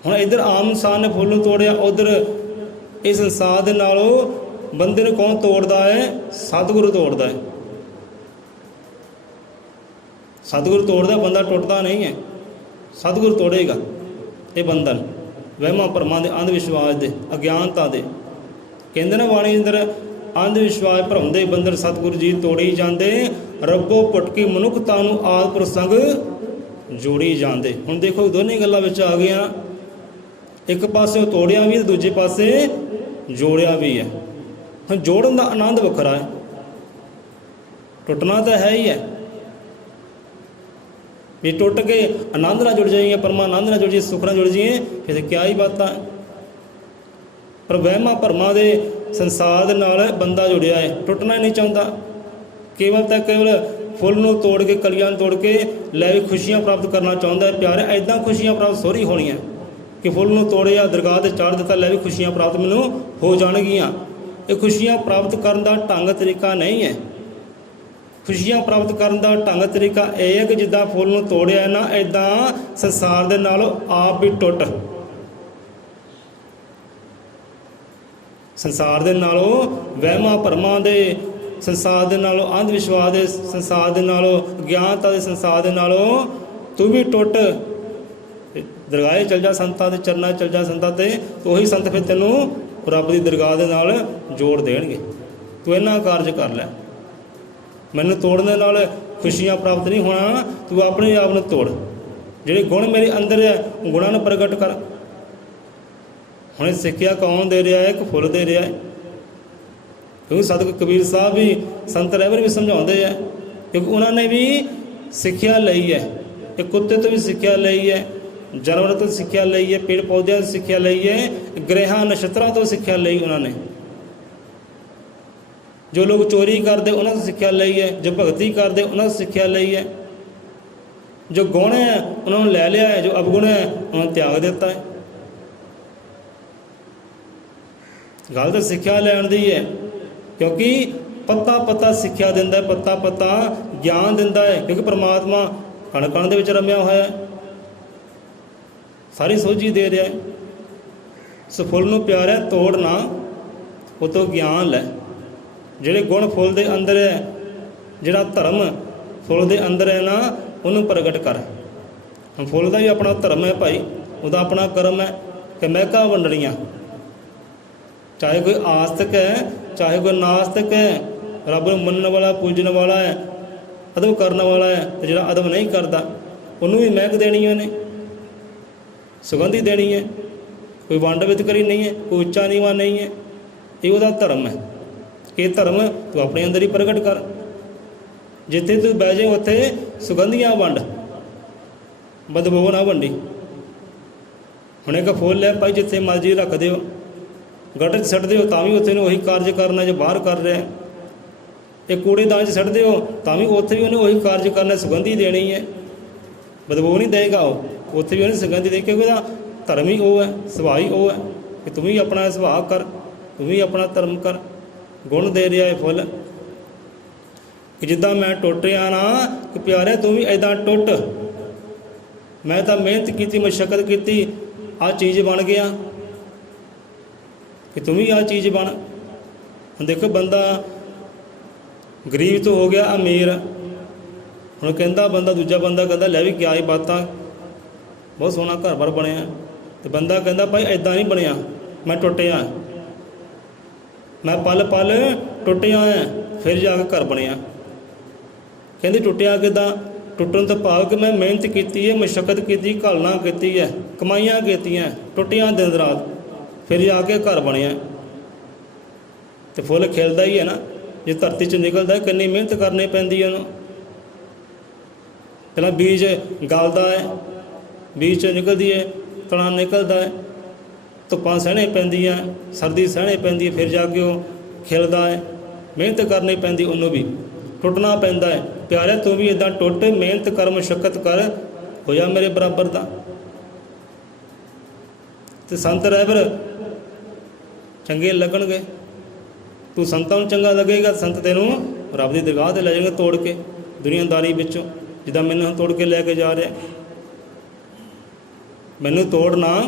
ਹੁਣ ਇੱਧਰ ਆਮ ਇਨਸਾਨ ਨੇ ਫੁੱਲ ਨੂੰ ਤੋੜਿਆ, ਉੱਧਰ ਇਸ ਸੰਸਾਰ ਦੇ ਨਾਲੋਂ ਬੰਦੇ ਨੂੰ ਕੌਣ ਤੋੜਦਾ ਹੈ? ਸਤਿਗੁਰੂ ਤੋੜਦਾ ਹੈ। ਸਤਿਗੁਰੂ ਤੋੜਦਾ, ਬੰਦਾ ਟੁੱਟਦਾ ਨਹੀਂ ਹੈ। ਸਤਿਗੁਰੂ ਤੋੜੇਗਾ ਇਹ ਬੰਧਨ ਵਹਿਮਾਂ ਭਰਮਾਂ ਦੇ, ਅੰਧ ਵਿਸ਼ਵਾਸ ਦੇ, ਅਗਿਆਨਤਾ ਦੇ। ਕਹਿੰਦੇ ਨਾ ਬਾਣੀ ਅੰਦਰ, ਅੰਧ ਵਿਸ਼ਵਾਸ ਭਰਮ ਦੇ ਬੰਧਨ ਸਤਿਗੁਰੂ ਜੀ ਤੋੜੀ ਜਾਂਦੇ, ਰੱਬੋ ਭਟਕੀ ਮਨੁੱਖਤਾ ਨੂੰ ਆਦਿ ਪ੍ਰਸੰਗ ਜੋੜੀ ਜਾਂਦੇ। ਹੁਣ ਦੇਖੋ ਦੋਨੇ ਗੱਲਾਂ ਵਿੱਚ ਆ ਗਈਆਂ, ਇੱਕ ਪਾਸੇ ਉਹ ਤੋੜਿਆ ਵੀ ਤੇ ਦੂਜੇ ਪਾਸੇ ਜੋੜਿਆ ਵੀ ਹੈ। ਹੁਣ ਜੋੜਨ ਦਾ ਆਨੰਦ ਵੱਖਰਾ ਹੈ, ਟੁੱਟਣਾ ਤਾਂ ਹੈ ਹੀ ਹੈ। ਵੀ ਟੁੱਟ ਕੇ ਆਨੰਦ ਨਾਲ ਜੁੜ ਜਾਈਏ, ਪਰਮਾਨੰਦ ਨਾਲ ਜੁੜ ਜਾਈਏ, ਸੁੱਖ ਨਾਲ ਜੁੜ ਜਾਈਏ, ਫਿਰ ਕਿਆ ਹੀ ਬਾਤਾਂ। ਪਰ ਵਹਿਮਾਂ ਭਰਮਾਂ ਦੇ ਸੰਸਾਰ ਦੇ ਨਾਲ ਬੰਦਾ ਜੁੜਿਆ ਹੈ, ਟੁੱਟਣਾ ਹੀ ਨਹੀਂ ਚਾਹੁੰਦਾ। ਕੇਵਲ ਤਾਂ ਕੇਵਲ ਫੁੱਲ ਨੂੰ ਤੋੜ ਕੇ, ਕਲੀਆਂ ਨੂੰ ਤੋੜ ਕੇ ਲੈ ਵੀ ਖੁਸ਼ੀਆਂ ਪ੍ਰਾਪਤ ਕਰਨਾ ਚਾਹੁੰਦਾ ਹੈ। ਪਿਆਰੇ ਐਦਾਂ ਖੁਸ਼ੀਆਂ ਪ੍ਰਾਪਤ ਸੋਹਰੀ ਹੋਣੀਆਂ ਕਿ ਫੁੱਲ ਨੂੰ ਤੋੜਿਆ, ਦਰਗਾਹ 'ਤੇ ਚਾੜ੍ਹ ਦਿੱਤਾ, ਲੈ ਵੀ ਖੁਸ਼ੀਆਂ ਪ੍ਰਾਪਤ ਮੈਨੂੰ ਹੋ ਜਾਣਗੀਆਂ। ਇਹ ਖੁਸ਼ੀਆਂ ਪ੍ਰਾਪਤ ਕਰਨ ਦਾ ਢੰਗ ਤਰੀਕਾ ਨਹੀਂ ਹੈ। ਖੁਸ਼ੀਆਂ ਪ੍ਰਾਪਤ ਕਰਨ ਦਾ ਢੰਗ ਤਰੀਕਾ ਇਹ ਹੈ ਕਿ ਜਿੱਦਾਂ ਫੁੱਲ ਨੂੰ ਤੋੜਿਆ ਨਾ, ਇੱਦਾਂ ਸੰਸਾਰ ਦੇ ਨਾਲੋਂ ਆਪ ਵੀ ਟੁੱਟ, ਸੰਸਾਰ ਦੇ ਨਾਲੋਂ ਵਹਿਮਾਂ ਭਰਮਾਂ ਦੇ ਸੰਸਾਰ ਦੇ ਨਾਲੋਂ, ਅੰਧ ਵਿਸ਼ਵਾਸ ਦੇ ਸੰਸਾਰ ਦੇ ਨਾਲੋਂ, ਗਿਆਨਤਾ ਦੇ ਸੰਸਾਰ ਦੇ ਨਾਲੋਂ ਤੂੰ ਵੀ ਟੁੱਟ, ਦਰਗਾਹੇ ਚਲ ਜਾ, ਸੰਤਾਂ ਦੇ ਚਰਨਾਂ ਚਲ ਜਾ, ਸੰਤਾਂ ਤੇ ਉਹੀ ਸੰਤ ਫਿਰ ਤੈਨੂੰ ਰੱਬ ਦੀ ਦਰਗਾਹ ਦੇ ਨਾਲ ਜੋੜ ਦੇਣਗੇ। ਤੂੰ ਇਹਨਾਂ ਕਾਰਜ ਕਰ ਲੈ। ਮੈਨੂੰ ਤੋੜਨ ਦੇ ਨਾਲ ਖੁਸ਼ੀਆਂ ਪ੍ਰਾਪਤ ਨਹੀਂ ਹੋਣਾ, ਤੂੰ ਆਪਣੇ ਆਪ ਨੂੰ ਤੋੜ। ਜਿਹੜੇ ਗੁਣ ਮੇਰੇ ਅੰਦਰ ਹੈ ਉਹ ਗੁਣਾਂ ਨੂੰ ਪ੍ਰਗਟ ਕਰ। ਹੁਣ ਸਿੱਖਿਆ ਕੌਣ ਦੇ ਰਿਹਾ ਹੈ? ਇੱਕ ਫੁੱਲ ਦੇ ਰਿਹਾ ਹੈ। ਕਿਉਂਕਿ ਸਤਿਗੁਰੂ ਕਬੀਰ ਸਾਹਿਬ ਵੀ, ਸੰਤ ਰਹਿਬਰ ਵੀ ਸਮਝਾਉਂਦੇ ਹੈ, ਕਿਉਂਕਿ ਉਹਨਾਂ ਨੇ ਵੀ ਸਿੱਖਿਆ ਲਈ ਹੈ। ਇਹ ਕੁੱਤੇ ਤੋਂ ਵੀ ਸਿੱਖਿਆ ਲਈ ਹੈ, ਜਾਨਵਰਾਂ ਤੋਂ ਸਿੱਖਿਆ ਲਈ ਹੈ, ਪੇੜ ਪੌਦਿਆਂ ਤੋਂ ਸਿੱਖਿਆ ਲਈ ਹੈ, ਗ੍ਰਹਿਾਂ ਨਛੱਤਰਾਂ ਤੋਂ ਸਿੱਖਿਆ ਲਈ ਉਹਨਾਂ ਨੇ। ਜੋ ਲੋਕ ਚੋਰੀ ਕਰਦੇ ਉਹਨਾਂ ਤੋਂ ਸਿੱਖਿਆ ਲਈ ਹੈ, ਜੋ ਭਗਤੀ ਕਰਦੇ ਉਹਨਾਂ ਤੋਂ ਸਿੱਖਿਆ ਲਈ ਹੈ। ਜੋ ਗੁਣ ਹੈ ਉਹਨਾਂ ਨੂੰ ਲੈ ਲਿਆ ਹੈ, ਜੋ ਅਵਗੁਣ ਹੈ ਉਹਨਾਂ ਨੂੰ ਤਿਆਗ ਦਿੱਤਾ ਹੈ। ਗੱਲ ਤਾਂ ਸਿੱਖਿਆ ਲੈਣ ਦੀ ਹੈ, ਕਿਉਂਕਿ ਪੱਤਾ ਪੱਤਾ ਸਿੱਖਿਆ ਦਿੰਦਾ ਹੈ, ਪੱਤਾ ਪੱਤਾ ਗਿਆਨ ਦਿੰਦਾ ਹੈ। ਕਿਉਂਕਿ ਪਰਮਾਤਮਾ ਕਣ ਕਣ ਦੇ ਵਿੱਚ ਰਮਿਆ ਹੋਇਆ ਹੈ, ਸਾਰੀ ਸੋਝੀ ਦੇ ਰਿਹਾ ਹੈ। ਸੋ ਫੁੱਲ ਨੂੰ ਪਿਆਰਿਆ ਤੋੜ ਨਾ, ਉਹ ਤੋਂ ਗਿਆਨ ਲੈ। ਜਿਹੜੇ ਗੁਣ ਫੁੱਲ ਦੇ ਅੰਦਰ ਹੈ, ਜਿਹੜਾ ਧਰਮ ਫੁੱਲ ਦੇ ਅੰਦਰ ਹੈ ਨਾ, ਉਹਨੂੰ ਪ੍ਰਗਟ ਕਰ। ਹੁਣ ਫੁੱਲ ਦਾ ਵੀ ਆਪਣਾ ਧਰਮ ਹੈ ਭਾਈ, ਉਹਦਾ ਆਪਣਾ ਕਰਮ ਹੈ ਕਿ ਮਹਿਕਾਂ ਵੰਡਣੀਆਂ। ਚਾਹੇ ਕੋਈ ਆਸਤਕ ਹੈ, ਚਾਹੇ ਕੋਈ ਨਾਸਤਕ ਹੈ, ਰੱਬ ਨੂੰ ਮੰਨਣ ਵਾਲਾ, ਪੂਜਣ ਵਾਲਾ ਹੈ, ਅਦਬ ਕਰਨ ਵਾਲਾ ਹੈ, ਤੇ ਜਿਹੜਾ ਅਦਬ ਨਹੀਂ ਕਰਦਾ ਉਹਨੂੰ ਵੀ ਮਹਿਕ ਦੇਣੀ ਉਹਨੇ, ਸੁਗੰਧੀ ਦੇਣੀ ਹੈ। ਕੋਈ ਵੰਡ ਵਿਤਕਰੀ ਨਹੀਂ ਹੈ, ਕੋਈ ਉੱਚਾ ਨੀਵਾਂ ਨਹੀਂ ਹੈ। ਇਹ ਉਹਦਾ ਧਰਮ ਹੈ। ਇਹ ਧਰਮ ਤੂੰ ਆਪਣੇ ਅੰਦਰ ਹੀ ਪ੍ਰਗਟ ਕਰ। ਜਿੱਥੇ ਤੂੰ ਬਹਿ ਜਾਏ ਉੱਥੇ ਸੁਗੰਧੀਆਂ ਵੰਡ, ਬਦਬੂ ਨਾ ਵੰਡੀ। ਹੁਣ ਇੱਕ ਫੁੱਲ ਲੈ ਭਾਈ, ਜਿੱਥੇ ਮਰਜ਼ੀ ਰੱਖ ਦਿਓ, ਗਟਰ 'ਚ ਛੱਡ ਦਿਓ ਤਾਂ ਵੀ ਉੱਥੇ ਨੂੰ ਉਹੀ ਕਾਰਜ ਕਰਨਾ ਜੋ ਬਾਹਰ ਕਰ ਰਿਹਾ। ਇਹ ਕੂੜੇਦਾਨ 'ਚ ਛੱਡ ਦਿਓ ਤਾਂ ਵੀ ਉੱਥੇ ਵੀ ਉਹਨੇ ਉਹੀ ਕਾਰਜ ਕਰਨਾ, ਸੁਗੰਧੀ ਦੇਣੀ ਹੈ, ਬਦਬੂ ਨਹੀਂ ਦੇਗਾ ਉਹ, ਉੱਥੇ ਵੀ ਉਹਨੇ ਸੁਗੰਧੀ ਦੇ। ਕਿਉਂਕਿ ਉਹਦਾ ਧਰਮ ਹੀ ਉਹ ਹੈ, ਸੁਭਾਅ ਹੀ ਉਹ ਹੈ ਕਿ ਤੂੰ ਵੀ ਆਪਣਾ ਸੁਭਾਅ ਕਰ, ਤੂੰ ਵੀ ਆਪਣਾ ਧਰਮ ਕਰ। ਗੁਣ ਦੇ ਰਿਹਾ ਹੈ ਫੁੱਲ ਕਿ ਜਿੱਦਾਂ ਮੈਂ ਟੁੱਟ ਰਿਹਾ ਨਾ, ਕਿ ਪਿਆਰਿਆ ਤੂੰ ਵੀ ਇੱਦਾਂ ਟੁੱਟ। ਮੈਂ ਤਾਂ ਮਿਹਨਤ ਕੀਤੀ, ਮਸ਼ੱਕਤ ਕੀਤੀ, ਆਹ ਚੀਜ਼ ਬਣ ਗਿਆ, ਕਿ ਤੂੰ ਵੀ ਆਹ ਚੀਜ਼ ਬਣ। ਹੁਣ ਦੇਖੋ ਬੰਦਾ ਗਰੀਬ ਤੋਂ ਹੋ ਗਿਆ ਅਮੀਰ। ਹੁਣ ਕਹਿੰਦਾ ਬੰਦਾ, ਦੂਜਾ ਬੰਦਾ ਕਹਿੰਦਾ ਲੈ ਵੀ ਕਿਆ ਹੀ ਬਾਤਾਂ, ਬਹੁਤ ਸੋਹਣਾ ਘਰ-ਬਾਰ ਬਣਿਆ। ਤੇ ਬੰਦਾ ਕਹਿੰਦਾ ਭਾਈ ਇੱਦਾਂ ਨਹੀਂ ਬਣਿਆ, ਮੈਂ ਟੁੱਟਿਆ, ਮੈਂ ਪਲ ਪਲ ਟੁੱਟਿਆ ਹੈ, ਫਿਰ ਜਾ ਕੇ ਘਰ ਬਣਿਆ। ਕਹਿੰਦੇ ਟੁੱਟਿਆ ਕਿੱਦਾਂ? ਟੁੱਟਣ ਤੋਂ ਭਾਵ ਕਿ ਮੈਂ ਮਿਹਨਤ ਕੀਤੀ ਹੈ, ਮਸ਼ੱਕਤ ਕੀਤੀ, ਘਾਲਣਾ ਕੀਤੀ ਹੈ, ਕਮਾਈਆਂ ਕੀਤੀਆਂ, ਟੁੱਟੀਆਂ ਦਿਨ ਰਾਤ, ਫਿਰ ਜਾ ਕੇ ਘਰ ਬਣਿਆ। ਤੇ ਫੁੱਲ ਖਿਲਦਾ ਹੀ ਹੈ ਨਾ, ਜੇ ਧਰਤੀ 'ਚ ਨਿਕਲਦਾ ਕਿੰਨੀ ਮਿਹਨਤ ਕਰਨੀ ਪੈਂਦੀ ਹੈ ਉਹਨੂੰ। ਪਹਿਲਾਂ ਬੀਜ ਗਲਦਾ ਹੈ, ਬੀਜ 'ਚੋਂ ਨਿਕਲਦੀ ਹੈ, ਤਣਾ ਨਿਕਲਦਾ ਹੈ, ਧੁੱਪਾਂ ਸਹਿਣੇ ਪੈਂਦੀਆਂ, ਸਰਦੀ ਸਹਿਣੇ ਪੈਂਦੀ ਹੈ, ਫਿਰ ਜਾ ਕੇ ਉਹ ਖਿਲਦਾ ਹੈ। ਮਿਹਨਤ ਕਰਨੀ ਪੈਂਦੀ, ਉਹਨੂੰ ਵੀ ਟੁੱਟਣਾ ਪੈਂਦਾ ਹੈ। ਪਿਆਰਿਆ ਤੂੰ ਵੀ ਇੱਦਾਂ ਟੁੱਟ, ਮਿਹਨਤ ਕਰ, ਮਸ਼ੱਕਤ ਕਰ, ਹੋ ਜਾ ਮੇਰੇ ਬਰਾਬਰ ਦਾ। ਤੇ ਸੰਤ ਰਹਿਬਰ ਚੰਗੇ ਲੱਗਣਗੇ, ਤੂੰ ਸੰਤਾਂ ਨੂੰ ਚੰਗਾ ਲੱਗੇਗਾ, ਸੰਤ ਤੈਨੂੰ ਰੱਬ ਦੀ ਦਰਗਾਹ 'ਤੇ ਲੈ ਜਾਣਗੇ ਤੋੜ ਕੇ, ਦੁਨੀਆਦਾਰੀ ਵਿੱਚੋਂ, ਜਿੱਦਾਂ ਮੈਨੂੰ ਹੁਣ ਤੋੜ ਕੇ ਲੈ ਕੇ ਜਾ ਰਿਹਾ। ਮੈਨੂੰ ਤੋੜ ਨਾ,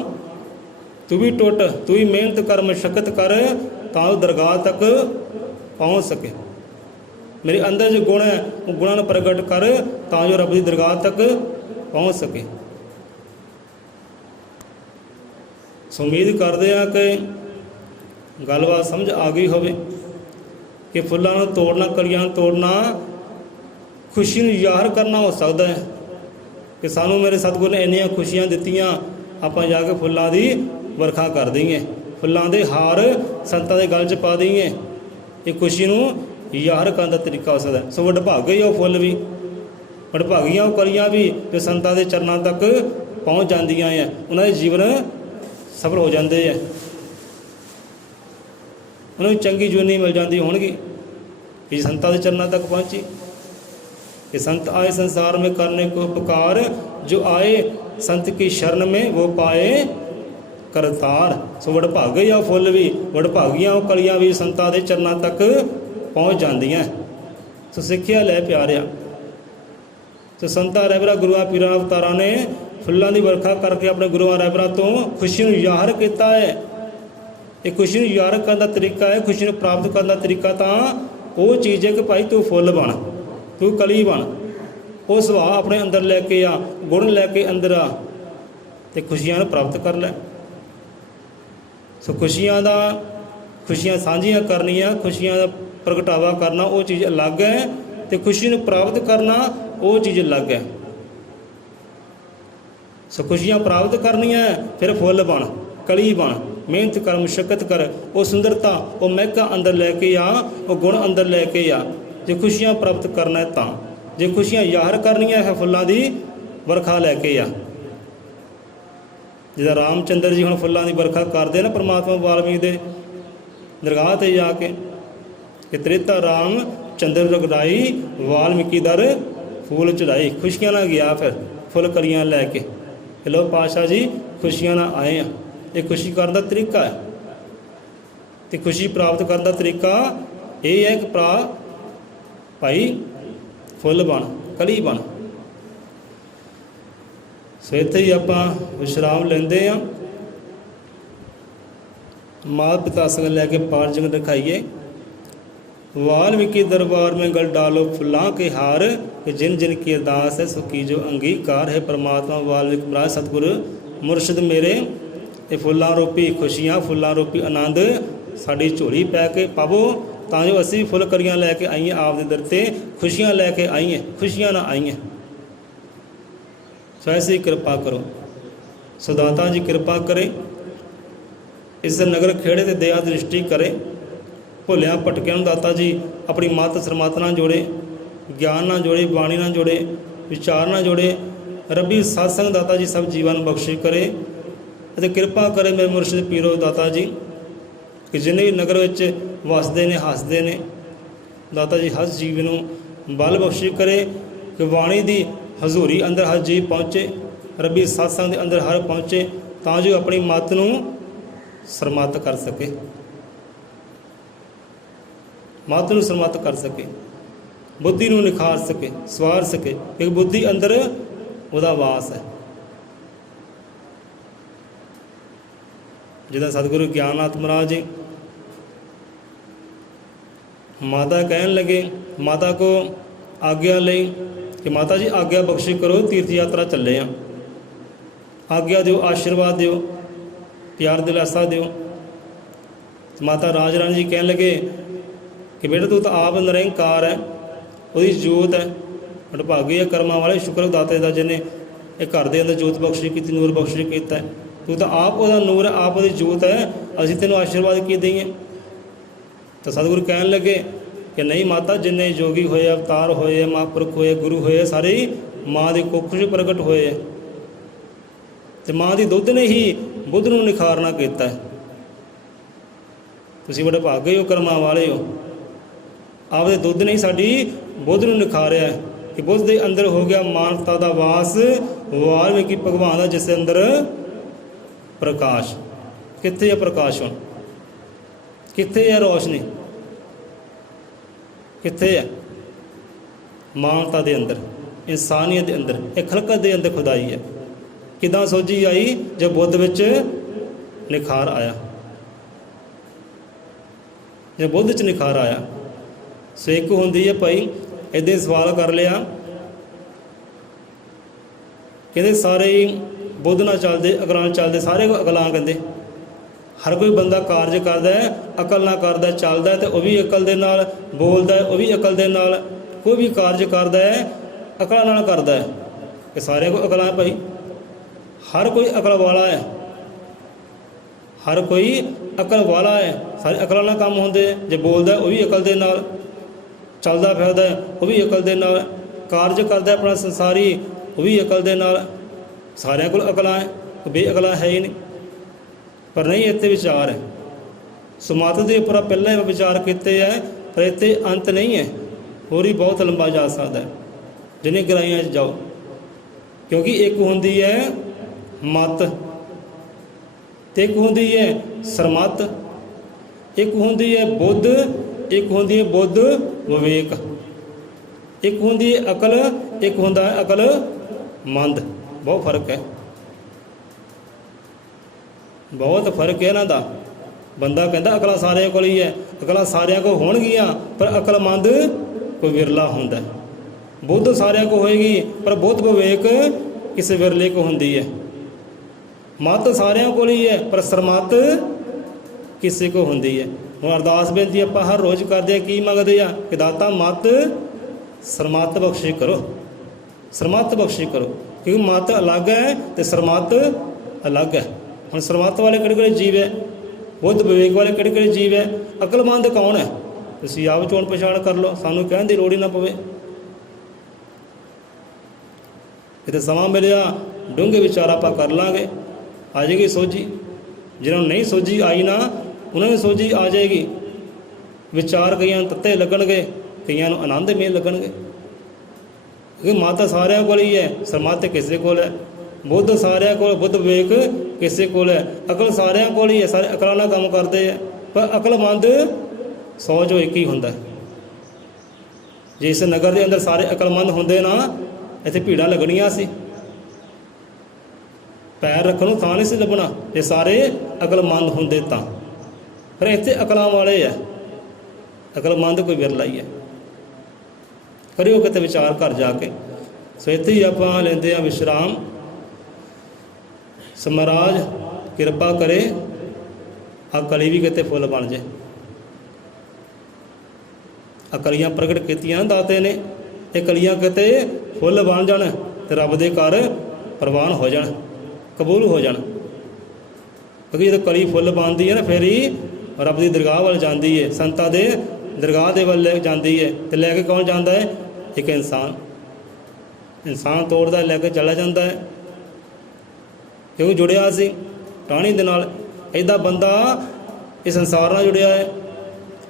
ਤੂੰ ਵੀ ਟੁੱਟ, ਤੂੰ ਵੀ ਮਿਹਨਤ ਕਰ, ਮਸ਼ੱਕਤ ਕਰ, ਤਾਂ ਉਹ ਦਰਗਾਹ ਤੱਕ ਪਹੁੰਚ ਸਕੇ। ਮੇਰੇ ਅੰਦਰ ਜੋ ਗੁਣ ਹੈ ਉਹ ਗੁਣਾਂ ਨੂੰ ਪ੍ਰਗਟ ਕਰ, ਤਾਂ ਜੋ ਰੱਬ ਦੀ ਦਰਗਾਹ ਤੱਕ ਪਹੁੰਚ ਸਕੇ। ਸੋ ਉਮੀਦ ਕਰਦੇ ਹਾਂ ਕਿ ਗੱਲਬਾਤ ਸਮਝ ਆ ਗਈ ਹੋਵੇ ਕਿ ਫੁੱਲਾਂ ਨੂੰ ਤੋੜਨਾ, ਕਲੀਆਂ ਨੂੰ ਤੋੜਨਾ ਖੁਸ਼ੀ ਨੂੰ ਜ਼ਾਹਰ ਕਰਨਾ ਹੋ ਸਕਦਾ ਹੈ। ਕਿ ਸਾਨੂੰ ਮੇਰੇ ਸਤਿਗੁਰ ਨੇ ਇੰਨੀਆਂ ਖੁਸ਼ੀਆਂ ਦਿੱਤੀਆਂ, ਆਪਾਂ ਜਾ ਕੇ ਫੁੱਲਾਂ ਦੀ ਵਰਖਾ ਕਰ ਦਈਏ, ਫੁੱਲਾਂ ਦੇ ਹਾਰ ਸੰਤਾਂ ਦੇ ਗਲ 'ਚ ਪਾ ਦਈਏ। ਇਹ ਖੁਸ਼ੀ ਨੂੰ ਜ਼ਾਹਰ ਕਰਨ ਦਾ ਤਰੀਕਾ ਹੋ ਸਕਦਾ। ਸੋ ਵਡਭਾਗੇ ਉਹ ਫੁੱਲ ਵੀ, ਵਡਭਾਗੀਆਂ ਉਹ ਕਲੀਆਂ ਵੀ ਜੋ ਸੰਤਾਂ ਦੇ ਚਰਨਾਂ ਤੱਕ ਪਹੁੰਚ ਜਾਂਦੀਆਂ ਹੈ, ਉਹਨਾਂ ਦੇ ਜੀਵਨ ਸਫਲ ਹੋ ਜਾਂਦੇ ਹੈ, ਉਹਨਾਂ ਨੂੰ ਚੰਗੀ ਜੀਵਨੀ ਮਿਲ ਜਾਂਦੀ ਹੋਣਗੀ कि संता के चरणों तक पहुँची। कि संत आए संसार में करने को उपकार, जो आए संत की शरण में वो पाए ਕਰਤਾਰ। ਸੋ ਵਡਭਾਗੇ ਆ ਫੁੱਲ ਵੀ, ਵਡਭਾਗੀਆਂ ਉਹ ਕਲੀਆਂ ਵੀ ਸੰਤਾਂ ਦੇ ਚਰਨਾਂ ਤੱਕ ਪਹੁੰਚ ਜਾਂਦੀਆਂ। ਸੋ ਸਿੱਖਿਆ ਲੈ ਪਿਆਰਿਆ। ਸੋ ਸੰਤਾਂ ਰਹਿਬਰਾਂ ਗੁਰੂਆਂ ਪੀਰਾਂ ਅਵਤਾਰਾਂ ਨੇ ਫੁੱਲਾਂ ਦੀ ਵਰਖਾ ਕਰਕੇ ਆਪਣੇ ਗੁਰੂਆਂ ਰਹਿਬਰਾਂ ਤੋਂ ਖੁਸ਼ੀ ਨੂੰ ਜ਼ਾਹਰ ਕੀਤਾ ਹੈ। ਇਹ ਖੁਸ਼ੀ ਨੂੰ ਜ਼ਾਹਰ ਕਰਨ ਦਾ ਤਰੀਕਾ ਹੈ, ਖੁਸ਼ੀ ਨੂੰ ਪ੍ਰਾਪਤ ਕਰਨ ਦਾ ਤਰੀਕਾ ਤਾਂ ਉਹ ਚੀਜ਼ ਹੈ ਕਿ ਭਾਈ ਤੂੰ ਫੁੱਲ ਬਣ, ਤੂੰ ਕਲੀ ਬਣ। ਉਹ ਸੁਭਾਅ ਆਪਣੇ ਅੰਦਰ ਲੈ ਕੇ ਆ, ਗੁਣ ਲੈ ਕੇ ਅੰਦਰ ਆ ਅਤੇ ਖੁਸ਼ੀਆਂ ਨੂੰ ਪ੍ਰਾਪਤ ਕਰ ਲੈ। ਸੋ ਖੁਸ਼ੀਆਂ ਸਾਂਝੀਆਂ ਕਰਨੀਆਂ, ਖੁਸ਼ੀਆਂ ਦਾ ਪ੍ਰਗਟਾਵਾ ਕਰਨਾ ਉਹ ਚੀਜ਼ ਅਲੱਗ ਹੈ, ਅਤੇ ਖੁਸ਼ੀ ਨੂੰ ਪ੍ਰਾਪਤ ਕਰਨਾ ਉਹ ਚੀਜ਼ ਅਲੱਗ ਹੈ। ਸੋ ਖੁਸ਼ੀਆਂ ਪ੍ਰਾਪਤ ਕਰਨੀਆਂ ਫਿਰ ਫੁੱਲ ਬਣ, ਕਲੀ ਬਣ, ਮਿਹਨਤ ਕਰ, ਮੁਸ਼ੱਕਤ ਕਰ, ਉਹ ਸੁੰਦਰਤਾ, ਉਹ ਮਹਿਕਾਂ ਅੰਦਰ ਲੈ ਕੇ ਆ, ਉਹ ਗੁਣ ਅੰਦਰ ਲੈ ਕੇ ਆ। ਜੇ ਖੁਸ਼ੀਆਂ ਪ੍ਰਾਪਤ ਕਰਨਾ ਤਾਂ, ਜੇ ਖੁਸ਼ੀਆਂ ਜ਼ਾਹਰ ਕਰਨੀਆਂ ਹੈ ਫੁੱਲਾਂ ਦੀ ਵਰਖਾ ਲੈ ਕੇ ਆ। ਜਿੱਦਾਂ ਰਾਮਚੰਦਰ ਜੀ ਹੁਣ ਫੁੱਲਾਂ ਦੀ ਵਰਖਾ ਕਰਦੇ ਨਾ ਪਰਮਾਤਮਾ ਵਾਲਮੀਕ ਦੇ ਦਰਗਾਹ 'ਤੇ ਜਾ ਕੇ ਕਿ ਤ੍ਰੇਤਾ ਰਾਮ ਚੰਦਰ ਰਗੜਾਈ ਵਾਲਮੀਕੀ ਦਰ ਫੂਲ ਚੜਾਈ। ਖੁਸ਼ੀਆਂ ਨਾਲ ਗਿਆ ਫਿਰ ਫੁੱਲ ਕਲੀਆਂ ਲੈ ਕੇ। ਲਓ ਪਾਤਸ਼ਾਹ ਜੀ ਖੁਸ਼ੀਆਂ ਨਾਲ ਆਏ ਆ। ਇਹ ਖੁਸ਼ੀ ਕਰਨ ਦਾ ਤਰੀਕਾ ਹੈ, ਅਤੇ ਖੁਸ਼ੀ ਪ੍ਰਾਪਤ ਕਰਨ ਦਾ ਤਰੀਕਾ ਇਹ ਹੈ ਕਿ ਭਾਈ ਫੁੱਲ ਬਣ, ਕਲੀ ਬਣ। ਸੋ ਇੱਥੇ ਹੀ ਆਪਾਂ ਵਿਸ਼ਰਾਮ ਲੈਂਦੇ ਹਾਂ। ਮਾਤ ਪਿਤਾ ਸੰਗ ਲੈ ਕੇ ਪਾਰ ਜੰਗ ਦਿਖਾਈਏ। वाल्मीकि दरबार में गल डालो फुल्लां के हार, कि जिन जिन की अरदास है सो कीजो अंगीकार। है परमात्मा वाल्मीकि महाराज सतगुर मुर्शद मेरे, ये फुल्लां रूपी खुशियां, फुल्लां रूपी आनंद साड़ी झोली पै के पावो, ਤਾਂ ਜੋ ਅਸੀਂ ਫੁੱਲ ਕਲੀਆਂ ਲੈ ਕੇ ਆਈਏ ਆਪ ਦੇ ਦਰ 'ਤੇ, ਖੁਸ਼ੀਆਂ ਲੈ ਕੇ ਆਈਏ, ਖੁਸ਼ੀਆਂ ਨਾਲ ਆਈਏ। ਸੋ ਐਸੀ ਕਿਰਪਾ ਕਰੋ। ਸੋ ਦਾਤਾ ਜੀ ਕਿਰਪਾ ਕਰੇ, ਇਸ ਨਗਰ ਖੇੜੇ 'ਤੇ ਦਇਆ ਦ੍ਰਿਸ਼ਟੀ ਕਰੇ। ਭੁੱਲਿਆਂ ਭਟਕਿਆਂ ਨੂੰ ਦਾਤਾ ਜੀ ਆਪਣੀ ਮੱਤ ਸਰਮਤ ਨਾਲ ਜੋੜੇ, ਗਿਆਨ ਨਾਲ ਜੋੜੇ, ਬਾਣੀ ਨਾਲ ਜੋੜੇ, ਵਿਚਾਰ ਨਾਲ ਜੋੜੇ। ਰੱਬੀ ਸਤਸੰਗ ਦਾਤਾ ਜੀ ਸਭ ਜੀਵਾਂ ਨੂੰ ਬਖਸ਼ਿਸ਼ ਕਰੇ ਅਤੇ ਕਿਰਪਾ ਕਰੇ ਮੇਰੇ ਮੁਰਸ਼ਿਦ ਪੀਰੋ ਦਾਤਾ ਜੀ, ਕਿ ਜਿੰਨੇ ਵੀ ਨਗਰ ਵਿੱਚ ਵਸਦੇ ਨੇ, ਹੱਸਦੇ ਨੇ, ਦਾਤਾ ਜੀ ਹਰ ਜੀਵ ਨੂੰ ਬਲ ਬਖਸ਼ਿਸ਼ ਕਰੇ ਕਿ ਬਾਣੀ ਦੀ ਹਜ਼ੂਰੀ ਅੰਦਰ ਹਰ ਜੀਵ ਪਹੁੰਚੇ, ਰੱਬੀ ਸਤਸੰਗ ਦੇ ਅੰਦਰ ਹਰ ਪਹੁੰਚੇ, ਤਾਂ ਜੋ ਆਪਣੀ ਮੱਤ ਨੂੰ ਸਰਮਤ ਕਰ ਸਕੇ, ਮੱਤ ਨੂੰ ਸਰਮਤ ਕਰ ਸਕੇ, ਬੁੱਧੀ ਨੂੰ ਨਿਖਾਰ ਸਕੇ, ਸਵਾਰ ਸਕੇ, ਕਿਉਂਕਿ ਬੁੱਧੀ ਅੰਦਰ ਉਹਦਾ ਵਾਸ ਹੈ। ਜਿੱਦਾਂ ਸਤਿਗੁਰੂ ਗਿਆਨਨਾਥ ਮਹਾਰਾਜ ਜੀ ਮਾਤਾ ਕਹਿਣ ਲੱਗੇ, ਮਾਤਾ ਕੋ ਆਗਿਆ ਲਈ ਕਿ ਮਾਤਾ ਜੀ ਆਗਿਆ ਬਖਸ਼ਿਸ਼ ਕਰੋ, ਤੀਰਥ ਯਾਤਰਾ ਚੱਲੇ ਆ, ਆਗਿਆ ਦਿਓ, ਆਸ਼ੀਰਵਾਦ ਦਿਓ, ਪਿਆਰ ਦਿਲਾਸਾ ਦਿਓ। ਮਾਤਾ ਰਾਜ ਰਾਣੀ ਜੀ ਕਹਿਣ ਲੱਗੇ ਕਿ ਬੇਟਾ ਤੂੰ ਤਾਂ ਆਪ ਨਿਰੰਕਾਰ ਹੈ, ਉਹਦੀ ਜੋਤ ਹੈ, ਵਡਭਾਗੇ ਹੈ ਕਰਮਾਂ ਵਾਲੇ, ਸ਼ੁਕਰ ਦਾਤੇ ਦਾ ਜਿਹਨੇ ਇਹ ਘਰ ਦੇ ਅੰਦਰ ਜੋਤ ਬਖਸ਼ਿਸ਼ ਕੀਤੀ, ਨੂਰ ਬਖਸ਼ਿਸ਼ ਕੀਤਾ। ਤੂੰ ਤਾਂ ਆਪ ਉਹਦਾ ਨੂਰ ਹੈ, ਆਪ ਉਹਦੀ ਜੋਤ ਹੈ, ਅਸੀਂ ਤੈਨੂੰ ਆਸ਼ੀਰਵਾਦ ਕੀ ਦਈਏ। ਤਾਂ ਸਤਿਗੁਰੂ ਕਹਿਣ ਲੱਗੇ ਕਿ ਨਹੀਂ ਮਾਤਾ, ਜਿੰਨੇ ਜੋਗੀ ਹੋਏ, ਅਵਤਾਰ ਹੋਏ, ਮਹਾਂਪੁਰਖ ਹੋਏ, ਗੁਰੂ ਹੋਏ, ਸਾਰੇ ਹੀ ਮਾਂ ਦੇ ਕੁੱਖ 'ਚ ਪ੍ਰਗਟ ਹੋਏ ਹੈ, ਅਤੇ ਮਾਂ ਦੀ ਦੁੱਧ ਨੇ ਹੀ ਬੁੱਧ ਨੂੰ ਨਿਖਾਰਨਾ ਕੀਤਾ ਹੈ। ਤੁਸੀਂ ਵਡਭਾਗੇ ਹੋ, ਕਰਮਾਂ ਵਾਲੇ ਹੋ, ਆਪਦੇ ਦੁੱਧ ਨੇ ਸਾਡੀ ਬੁੱਧ ਨੂੰ ਨਿਖਾਰਿਆ ਕਿ ਬੁੱਧ ਦੇ ਅੰਦਰ ਹੋ ਗਿਆ ਮਾਨਵਤਾ ਦਾ ਵਾਸ, ਵਾਲਮੀਕੀ ਭਗਵਾਨ ਦਾ ਜਿਸ ਦੇ ਅੰਦਰ ਪ੍ਰਕਾਸ਼। ਕਿੱਥੇ ਹੈ ਪ੍ਰਕਾਸ਼? ਹੁਣ ਕਿੱਥੇ ਹੈ ਰੋਸ਼ਨੀ? ਕਿੱਥੇ ਹੈ? ਮਾਨਵਤਾ ਦੇ ਅੰਦਰ, ਇਨਸਾਨੀਅਤ ਦੇ ਅੰਦਰ, ਇਹ ਖਲਕਤ ਦੇ ਅੰਦਰ ਖੁਦਾਈ ਹੈ। ਕਿੱਦਾਂ ਸੋਝੀ ਆਈ? ਜਦ ਬੁੱਧ ਵਿੱਚ ਨਿਖਾਰ ਆਇਆ, ਜਦ ਬੁੱਧ 'ਚ ਨਿਖਾਰ ਆਇਆ। ਸੋ ਇੱਕ ਹੁੰਦੀ ਹੈ ਭਾਈ, ਇੱਦਾਂ ਸਵਾਲ ਕਰ ਲਿਆ, ਕਹਿੰਦੇ ਸਾਰੇ ਹੀ ਬੁੱਧ ਨਾਲ ਚੱਲਦੇ, ਅਕਲ ਨਾਲ ਚੱਲਦੇ, ਸਾਰੇ ਅਕਲਾਂ ਕਹਿੰਦੇ। ਹਰ ਕੋਈ ਬੰਦਾ ਕਾਰਜ ਕਰਦਾ ਹੈ, ਅਕਲ ਨਾਲ ਕਰਦਾ, ਚੱਲਦਾ ਤਾਂ ਉਹ ਵੀ ਅਕਲ ਦੇ ਨਾਲ, ਬੋਲਦਾ ਉਹ ਵੀ ਅਕਲ ਦੇ ਨਾਲ, ਕੋਈ ਵੀ ਕਾਰਜ ਕਰਦਾ ਹੈ ਅਕਲ ਨਾਲ ਕਰਦਾ ਹੈ। ਕਿ ਸਾਰਿਆਂ ਕੋਲ ਅਕਲਾਂ ਹੈ ਭਾਈ, ਹਰ ਕੋਈ ਅਕਲ ਵਾਲਾ ਹੈ, ਹਰ ਕੋਈ ਅਕਲ ਵਾਲਾ ਹੈ, ਸਾਰੇ ਅਕਲਾਂ ਨਾਲ ਕੰਮ ਹੁੰਦੇ। ਜੇ ਬੋਲਦਾ ਉਹ ਵੀ ਅਕਲ ਦੇ ਨਾਲ, ਚੱਲਦਾ ਫਿਰਦਾ ਉਹ ਵੀ ਅਕਲ ਦੇ ਨਾਲ, ਕਾਰਜ ਕਰਦਾ ਆਪਣਾ ਸੰਸਾਰੀ ਉਹ ਵੀ ਅਕਲ ਦੇ ਨਾਲ। ਸਾਰਿਆਂ ਕੋਲ ਅਕਲਾਂ ਹੈ, ਬੇਅਕਲਾਂ ਹੈ ਹੀ ਨਹੀਂ। ਪਰ ਨਹੀਂ, ਇੱਥੇ ਵਿਚਾਰ ਹੈ। ਸੋ ਮੱਤ ਦੇ ਉੱਪਰ ਪਹਿਲਾਂ ਹੀ ਵਿਚਾਰ ਕੀਤੇ ਹੈ, ਪਰ ਇੱਥੇ ਅੰਤ ਨਹੀਂ ਹੈ, ਹੋਰ ਹੀ ਬਹੁਤ ਲੰਬਾ ਜਾ ਸਕਦਾ ਹੈ, ਜਿੰਨੇ ਗਹਿਰਾਈਆਂ 'ਚ ਜਾਓ। ਕਿਉਂਕਿ ਇੱਕ ਹੁੰਦੀ ਹੈ ਮੱਤ, ਤੇ ਇੱਕ ਹੁੰਦੀ ਹੈ ਸਰਮਤ, ਇੱਕ ਹੁੰਦੀ ਹੈ ਬੁੱਧ, ਇੱਕ ਹੁੰਦੀ ਹੈ ਬੁੱਧ ਵਿਵੇਕ, ਇੱਕ ਹੁੰਦੀ ਹੈ ਅਕਲ, ਇੱਕ ਹੁੰਦਾ ਹੈ ਅਕਲ ਮੰਦ। ਬਹੁਤ ਫਰਕ ਹੈ, ਬਹੁਤ ਫਰਕ ਹੈ ਇਹਨਾਂ ਦਾ। ਬੰਦਾ ਕਹਿੰਦਾ ਅਕਲਾਂ ਸਾਰਿਆਂ ਕੋਲ ਹੀ ਹੈ, ਅਕਲਾਂ ਸਾਰਿਆਂ ਕੋਲ ਹੋਣਗੀਆਂ ਪਰ ਅਕਲਮੰਦ ਕੋਈ ਵਿਰਲਾ ਹੁੰਦਾ। ਬੁੱਧ ਸਾਰਿਆਂ ਕੋਲ ਹੋਏਗੀ ਪਰ ਬੁੱਧ ਵਿਵੇਕ ਕਿਸੇ ਵਿਰਲੇ ਕੋ ਹੁੰਦੀ ਹੈ। ਮੱਤ ਸਾਰਿਆਂ ਕੋਲ ਹੀ ਹੈ ਪਰ ਸਰਮਤ ਕਿਸੇ ਕੋ ਹੁੰਦੀ ਹੈ। ਹੁਣ ਅਰਦਾਸ ਬੇਨਤੀ ਆਪਾਂ ਹਰ ਰੋਜ਼ ਕਰਦੇ ਹਾਂ, ਕੀ ਮੰਗਦੇ ਆ ਕਿ ਦਾਤਾ ਮੱਤ ਸਰਮਤ ਬਖਸ਼ਿਸ਼ ਕਰੋ, ਸਰਮਤ ਬਖਸ਼ਿਸ਼ ਕਰੋ, ਕਿਉਂਕਿ ਮੱਤ ਅਲੱਗ ਹੈ ਤੇ ਸਰਮਤ ਅਲੱਗ ਹੈ। ਹੁਣ ਸਰਮਤ ਵਾਲੇ ਕਿਹੜੇ ਕਿਹੜੇ ਜੀਵ ਹੈ, ਬੁੱਧ ਵਿਵੇਕ ਵਾਲੇ ਕਿਹੜੇ ਕਿਹੜੇ ਜੀਵ ਹੈ, ਅਕਲਮੰਦ ਕੌਣ ਹੈ, ਤੁਸੀਂ ਆਪ ਚੋਣ ਪਛਾਣ ਕਰ ਲਓ, ਸਾਨੂੰ ਕਹਿਣ ਦੀ ਲੋੜ ਹੀ ਨਾ ਪਵੇ। ਕਿਤੇ ਸਮਾਂ ਮਿਲਿਆ ਡੂੰਘੇ ਵਿਚਾਰ ਆਪਾਂ ਕਰ ਲਾਂਗੇ, ਆ ਜਾਏਗੀ ਸੋਝੀ। ਜਿਹਨਾਂ ਨੂੰ ਨਹੀਂ ਸੋਝੀ ਆਈ ਨਾ, ਉਹਨਾਂ ਨੂੰ ਸੋਝੀ ਆ ਜਾਏਗੀ। ਵਿਚਾਰ ਕਈਆਂ ਨੂੰ ਤੱਤੇ ਲੱਗਣਗੇ, ਕਈਆਂ ਨੂੰ ਆਨੰਦ ਮੇਲ ਲੱਗਣਗੇ। ਕਿਉਂਕਿ ਮਾਤਾ ਸਾਰਿਆਂ ਕੋਲ ਹੀ ਹੈ, ਸਰਮਤ ਕਿਸੇ ਕੋਲ ਹੈ, ਬੁੱਧ ਸਾਰਿਆਂ ਕੋਲ, ਬੁੱਧ ਵਿਵੇਕ ਕਿਸੇ ਕੋਲ ਹੈ, ਅਕਲ ਸਾਰਿਆਂ ਕੋਲ ਹੀ ਹੈ, ਸਾਰੇ ਅਕਲਾਂ ਨਾਲ ਕੰਮ ਕਰਦੇ ਹੈ। ਪਰ ਅਕਲਮੰਦ 100 ਚੋਂ ਇੱਕ ਹੀ ਹੁੰਦਾ। ਜੇ ਇਸ ਨਗਰ ਦੇ ਅੰਦਰ ਸਾਰੇ ਅਕਲਮੰਦ ਹੁੰਦੇ ਨਾ, ਇੱਥੇ ਭੀੜਾਂ ਲੱਗਣੀਆਂ ਸੀ, ਪੈਰ ਰੱਖਣ ਨੂੰ ਥਾਂ ਨਹੀਂ ਸੀ ਲੱਭਣਾ, ਜੇ ਸਾਰੇ ਅਕਲਮੰਦ ਹੁੰਦੇ ਤਾਂ। ਪਰ ਇੱਥੇ ਅਕਲਾਂ ਵਾਲੇ ਆ, ਅਕਲਮੰਦ ਕੋਈ ਵਿਰਲਾ ਹੀ ਹੈ। ਕਰਿਓ ਕਿਤੇ ਵਿਚਾਰ ਘਰ ਜਾ ਕੇ। ਸੋ ਇੱਥੇ ਹੀ ਆਪਾਂ ਲੈਂਦੇ ਹਾਂ ਵਿਸ਼ਰਾਮ। ਸੋ ਮਹਾਰਾਜ ਕਿਰਪਾ ਕਰੇ ਆ ਕਲੀ ਵੀ ਕਿਤੇ ਫੁੱਲ ਬਣ ਜੇ। ਆ ਕਲੀਆਂ ਪ੍ਰਗਟ ਕੀਤੀਆਂ ਦਾਤੇ ਨੇ, ਇਹ ਕਲੀਆਂ ਕਿਤੇ ਫੁੱਲ ਬਣ ਜਾਣ ਤੇ ਰੱਬ ਦੇ ਘਰ ਪ੍ਰਵਾਨ ਹੋ ਜਾਣ, ਕਬੂਲ ਹੋ ਜਾਣ। ਕਿਉਂਕਿ ਜਦੋਂ ਕਲੀ ਫੁੱਲ ਬਣਦੀ ਹੈ ਨਾ, ਫਿਰ ਹੀ ਰੱਬ ਦੀ ਦਰਗਾਹ ਵੱਲ ਜਾਂਦੀ ਹੈ, ਸੰਤਾਂ ਦੇ ਦਰਗਾਹ ਦੇ ਵੱਲ ਲੈ ਜਾਂਦੀ ਹੈ। ਤੇ ਲੈ ਕੇ ਕੌਣ ਜਾਂਦਾ ਹੈ? ਇੱਕ ਇਨਸਾਨ। ਇਨਸਾਨ ਤੋੜਦਾ ਲੈ ਕੇ ਚਲਾ ਜਾਂਦਾ ਹੈ, ਕਿਉਂਕਿ ਜੁੜਿਆ ਸੀ ਟਾਹਣੀ ਦੇ ਨਾਲ। ਇੱਦਾਂ ਬੰਦਾ ਇਸ ਸੰਸਾਰ ਨਾਲ ਜੁੜਿਆ ਹੈ,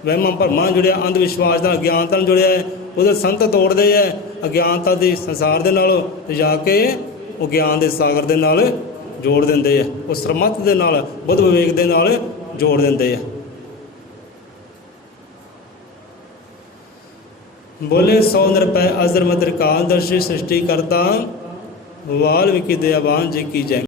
ਵਹਿਮਾਂ ਭਰਮਾਂ ਜੁੜਿਆ, ਅੰਧ ਵਿਸ਼ਵਾਸ ਦਾ, ਅਗਿਆਨਤਾ ਨਾਲ ਜੁੜਿਆ ਹੈ। ਉਹਦੇ ਸੰਤ ਤੋੜਦੇ ਹੈ ਅਗਿਆਨਤਾ ਦੇ ਸੰਸਾਰ ਦੇ ਨਾਲ, ਤੇ ਜਾ ਕੇ ਉਹ ਗਿਆਨ ਦੇ ਸਾਗਰ ਦੇ ਨਾਲ ਜੋੜ ਦਿੰਦੇ ਆ, ਉਹ ਸਰਮਤ ਦੇ ਨਾਲ, ਬੁੱਧ ਵਿਵੇਕ ਦੇ ਨਾਲ ਜੋੜ ਦਿੰਦੇ ਆ। ਬੋਲੇ 100 ਨਿਰਭੈ ਅਜ਼ਰ ਮਦਰ ਕਾਲ ਦਰਸ਼ੀ ਸ੍ਰਿਸ਼ਟੀ ਕਰਤਾ, ਵਾਲਮੀਕੀ ਦਇਆਵਾਨ ਜੀ ਕੀ ਜੈ।